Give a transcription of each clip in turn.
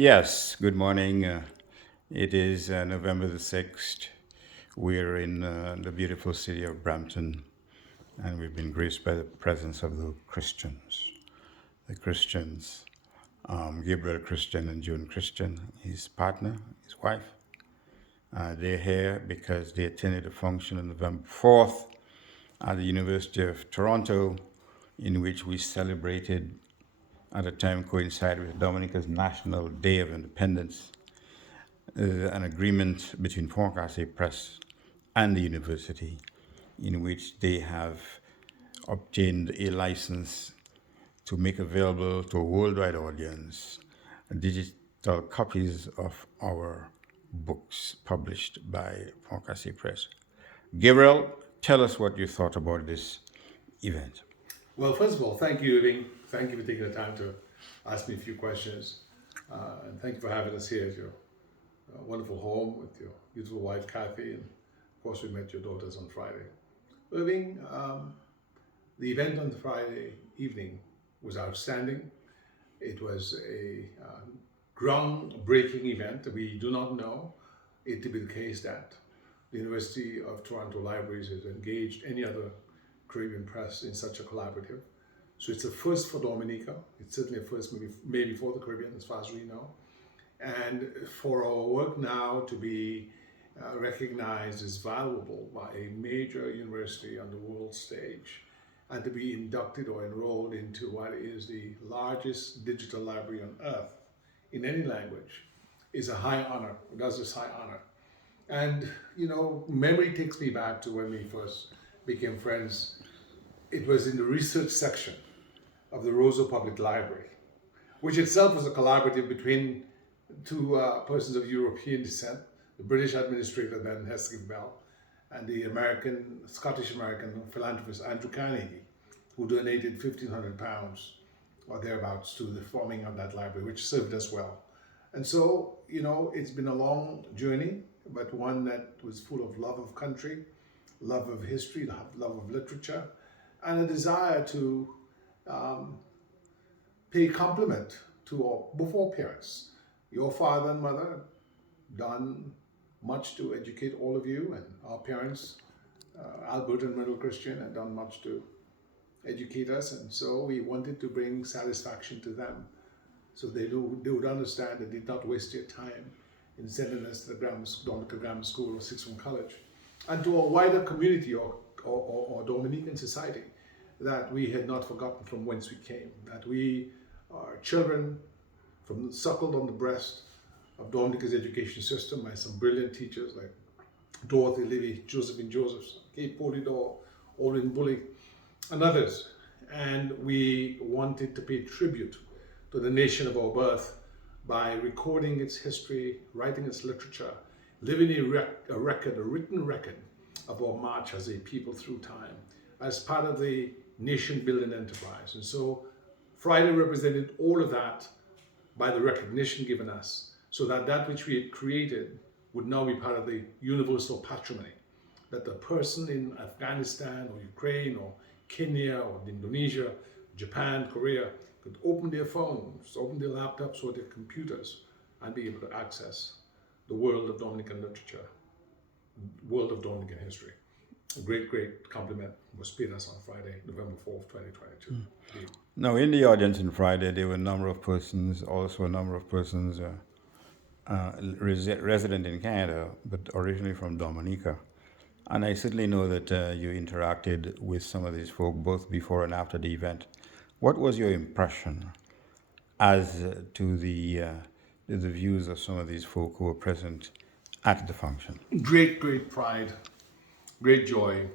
Yes, good morning. It is November the 6th. We're in the beautiful city of Brampton, and we've been graced by the presence of the Christians. The Christians, Gabriel Christian and June Christian, his partner, his wife. They're here because they attended a function on November 4th at the University of Toronto, in which we celebrated, at a time coincided with Dominica's National Day of Independence, an agreement between Pont Press and the university, in which they have obtained a license to make available to a worldwide audience digital copies of our books published by Pont Press. Gabriel, tell us what you thought about this event. Well, first of all, thank you, Irving. Thank you for taking the time to ask me a few questions. And thank you for having us here at your wonderful home with your beautiful wife, Kathy. And of course, we met your daughters on Friday. Irving, the event on Friday evening was outstanding. It was a groundbreaking event. We do not know it to be the case that the University of Toronto Libraries has engaged any other Caribbean press in such a collaborative. So it's a first for Dominica. It's certainly a first maybe for the Caribbean as far as we know. And for our work now to be recognized as valuable by a major university on the world stage and to be inducted or enrolled into what is the largest digital library on earth in any language is a high honor. It does us high honor. And, memory takes me back to when we first became friends. It was in the research section of the Roseau Public Library, which itself was a collaborative between two persons of European descent, the British administrator then, Hesketh Bell, and the Scottish-American philanthropist Andrew Carnegie, who donated £1,500 or thereabouts to the forming of that library, which served us well. And so, it's been a long journey, but one that was full of love of country, love of history, love of literature, and a desire to pay compliment to both our parents. Your father and mother done much to educate all of you, and our parents, Albert and Myrtle Christian, had done much to educate us, and so we wanted to bring satisfaction to them so they would understand they did not waste their time in sending us to the Dominica Grammar School or Sixth Form College, and to a wider community or Dominican society, that we had not forgotten from whence we came, that we are children suckled on the breast of Dominica's education system by some brilliant teachers like Dorothy Livy, Josephine Josephs, Kate Polidor, Olin Bully, and others. And we wanted to pay tribute to the nation of our birth by recording its history, writing its literature, living a written record of our march as a people through time, as part of the nation building enterprise. And so Friday represented all of that by the recognition given us, so that which we had created would now be part of the universal patrimony, that the person in Afghanistan or Ukraine or Kenya or Indonesia, Japan, Korea could open their phones, open their laptops or their computers and be able to access the world of Dominican literature, world of Dominican history. A great, great compliment was paid us on Friday, November 4th, 2022. Now, in the audience on Friday, there were a number of persons, resident in Canada, but originally from Dominica. And I certainly know that you interacted with some of these folk both before and after the event. What was your impression as to the views of some of these folk who were present at the function? Great, great pride, great joy,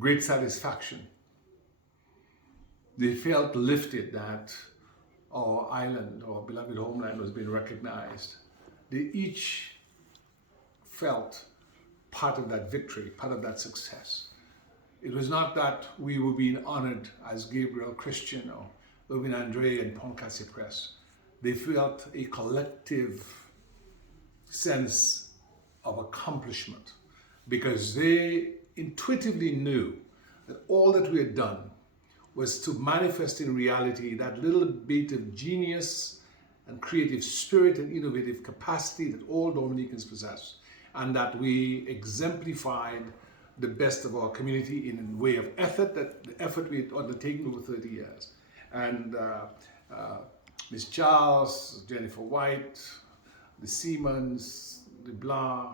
great satisfaction. They felt lifted that our island, our beloved homeland, was being recognized. They each felt part of that victory, part of that success. It was not that we were being honored as Gabriel Christian or Irving Andre and Pont Press. They felt a collective sense of accomplishment because they intuitively knew that all that we had done was to manifest in reality that little bit of genius and creative spirit and innovative capacity that all Dominicans possess, and that we exemplified the best of our community in a way of effort, that the effort we had undertaken over 30 years. And Miss Charles, Jennifer White, the Siemens, the Blanc,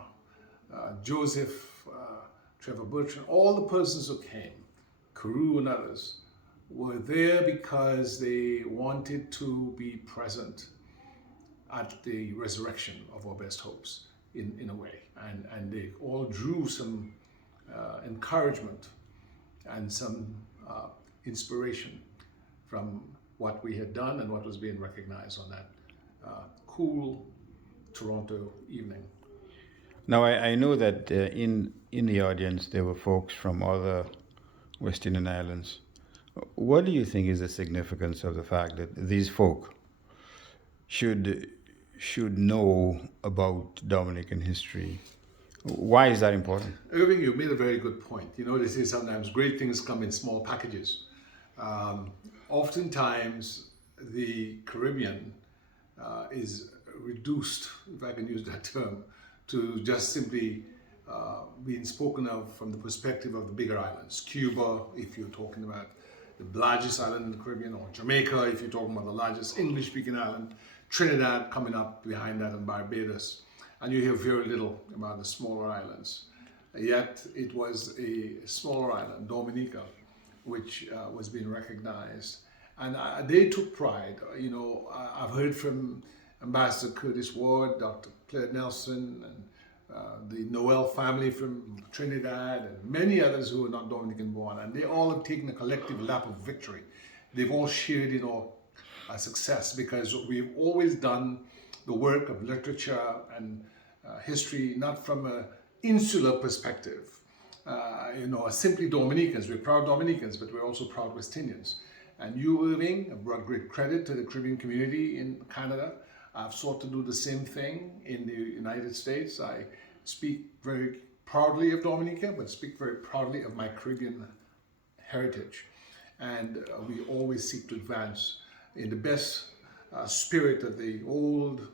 Joseph, Trevor Bertrand, all the persons who came, Carew and others, were there because they wanted to be present at the resurrection of our best hopes in a way. And they all drew some encouragement and some inspiration from what we had done and what was being recognized on that cool Toronto evening. Now, I know that in the audience there were folks from other West Indian islands. What do you think is the significance of the fact that these folk should know about Dominican history? Why is that important? Irving, you made a very good point. You know, they say sometimes great things come in small packages. Oftentimes, the Caribbean is reduced, if I can use that term, to just simply being spoken of from the perspective of the bigger islands. Cuba, if you're talking about the largest island in the Caribbean, or Jamaica, if you're talking about the largest English-speaking island, Trinidad coming up behind that, and Barbados. And you hear very little about the smaller islands. Yet it was a smaller island, Dominica, which was being recognized. And they took pride. You know, I've heard from Ambassador Curtis Ward, Dr. Claire Nelson, and the Noel family from Trinidad, and many others who are not Dominican born, and they all have taken a collective lap of victory. They've all shared in our success, because we've always done the work of literature and history not from an insular perspective. You know, simply Dominicans. We're proud Dominicans, but we're also proud West Indians. And you, Irving, have brought great credit to the Caribbean community in Canada. I've sought to do the same thing in the United States. I speak very proudly of Dominica, but speak very proudly of my Caribbean heritage. And we always seek to advance in the best spirit of the old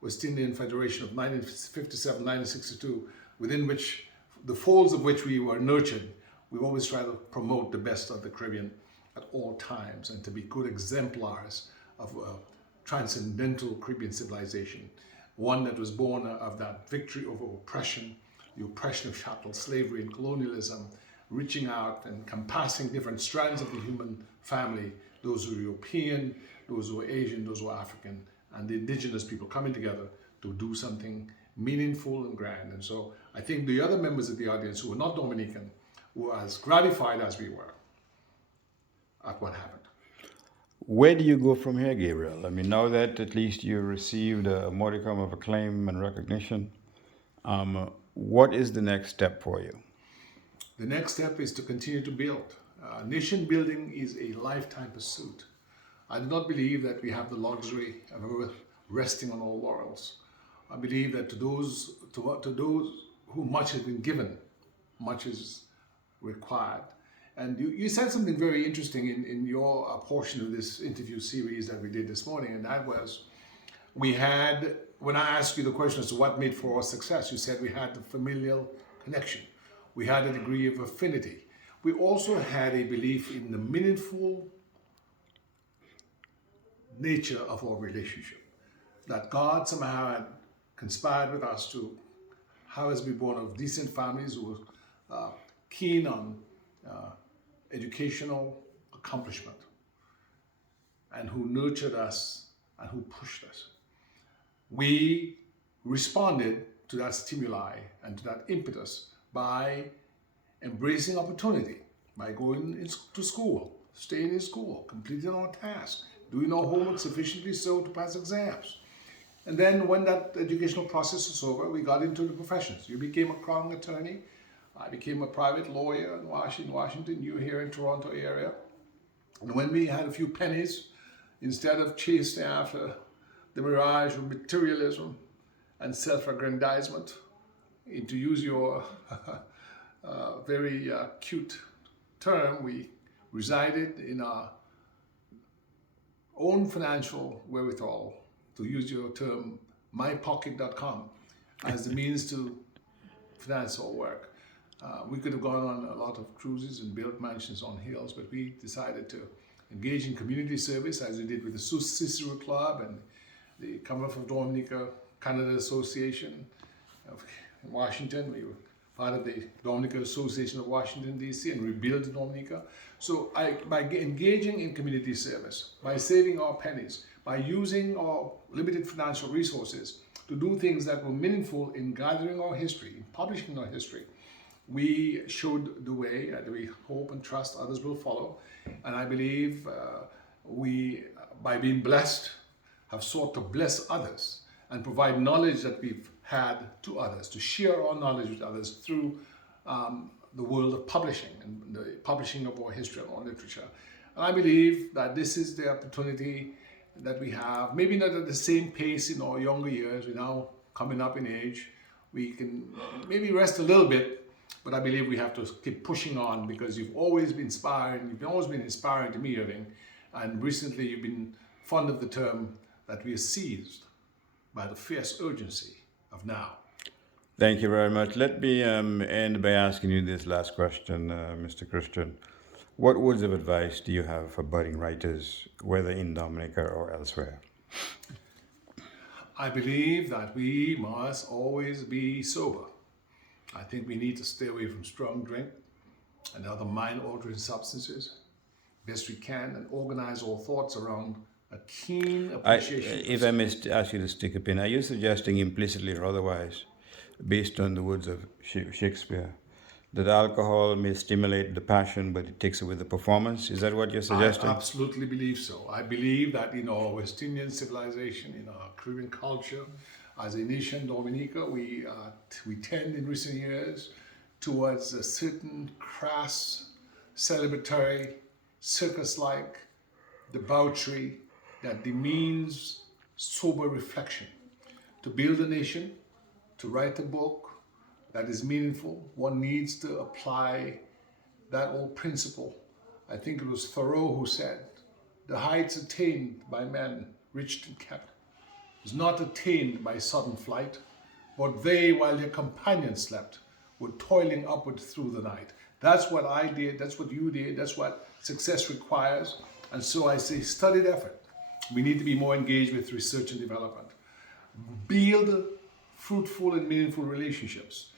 West Indian Federation of 1957, 1962, within which, the folds of which we were nurtured. We always try to promote the best of the Caribbean at all times, and to be good exemplars of transcendental Caribbean civilization, one that was born of that victory over oppression, the oppression of chattel slavery and colonialism, reaching out and compassing different strands of the human family, those who are European, those who are Asian, those who are African, and the indigenous people coming together to do something meaningful and grand. And so I think the other members of the audience who were not Dominican were as gratified as we were at what happened. Where do you go from here, Gabriel? I mean, now that at least you received a modicum of acclaim and recognition, what is the next step for you? The next step is to continue to build. Nation building is a lifetime pursuit. I do not believe that we have the luxury of ever resting on our laurels. I believe that to those who much has been given, much is required. And you said something very interesting in your portion of this interview series that we did this morning, and that was, when I asked you the question as to what made for our success, you said we had the familial connection. We had a degree of affinity. We also had a belief in the meaningful nature of our relationship, that God somehow had conspired with us to have us be born of decent families who were keen on educational accomplishment, and who nurtured us and who pushed us. We responded to that stimuli and to that impetus by embracing opportunity, by going to school, staying in school, completing our tasks, doing our homework sufficiently so to pass exams. And then when that educational process was over, we got into the professions. You became a Crown attorney. I became a private lawyer in Washington, you here in Toronto area. And when we had a few pennies, instead of chasing after the mirage of materialism and self-aggrandizement, to use your very cute term, we resided in our own financial wherewithal to use your term, mypocket.com as the means to finance our work. We could have gone on a lot of cruises and built mansions on hills, but we decided to engage in community service as we did with the Cicero Club and the Commonwealth of Dominica Canada Association of Washington. We were part of the Dominica Association of Washington, D.C., and rebuilt Dominica. So by engaging in community service, by saving our pennies, by using our limited financial resources to do things that were meaningful in gathering our history, in publishing our history, we showed the way, and we hope and trust others will follow. And I believe we, by being blessed, have sought to bless others and provide knowledge that we've had to others, to share our knowledge with others through the world of publishing and the publishing of our history and our literature. And I believe that this is the opportunity that we have, maybe not at the same pace in our younger years. We're now coming up in age. We can maybe rest a little bit, but I believe we have to keep pushing on because you've always been inspiring. You've always been inspiring to me, Irving. And recently you've been fond of the term that we are seized by the fierce urgency of now. Thank you very much. Let me end by asking you this last question, Mr. Christian. What words of advice do you have for budding writers, whether in Dominica or elsewhere? I believe that we must always be sober. I think we need to stay away from strong drink and other mind-altering substances best we can, and organize our thoughts around a keen appreciation. If I may ask you to stick a pin, are you suggesting implicitly or otherwise, based on the words of Shakespeare, that alcohol may stimulate the passion, but it takes away the performance? Is that what you're suggesting? I absolutely believe so. I believe that in our West Indian civilization, in our Caribbean culture, as a nation, Dominica, we tend in recent years towards a certain crass, celebratory, circus-like debauchery that demeans sober reflection. To build a nation, to write a book that is meaningful, one needs to apply that old principle. I think it was Thoreau who said, "The heights attained by men reached and kept was not attained by sudden flight, but they, while their companions slept, were toiling upward through the night." That's what I did, that's what you did, that's what success requires. And so I say studied effort. We need to be more engaged with research and development. Build fruitful and meaningful relationships.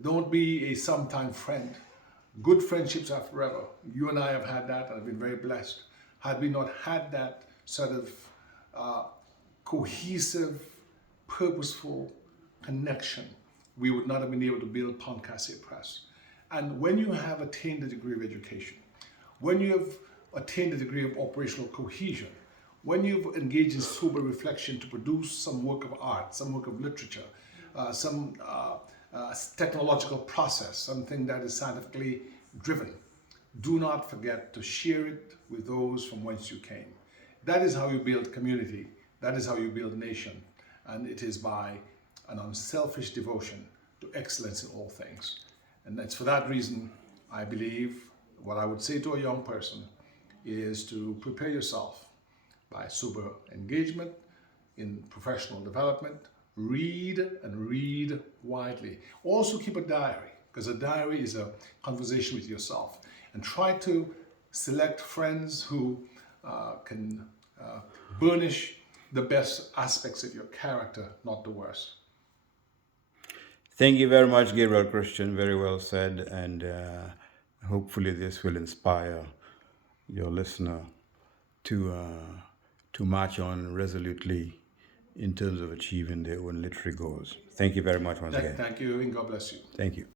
Don't be a sometime friend. Good friendships are forever. You and I have had that, and I've been very blessed. Had we not had that sort of cohesive, purposeful connection, we would not have been able to build Pont, Casse Press. And when you have attained a degree of education, when you have attained a degree of operational cohesion, when you've engaged in sober reflection to produce some work of art, some work of literature, some technological process, something that is scientifically driven, do not forget to share it with those from whence you came. That is how you build community. That is how you build nation. And it is by an unselfish devotion to excellence in all things. And it's for that reason, I believe, what I would say to a young person is to prepare yourself by sober engagement in professional development. Read and read widely. Also keep a diary, because a diary is a conversation with yourself. And try to select friends who can burnish the best aspects of your character, not the worst. Thank you very much, Gabriel Christian. Very well said. And hopefully this will inspire your listener to march on resolutely in terms of achieving their own literary goals. Thank you very much once again. Thank you, and God bless you. Thank you.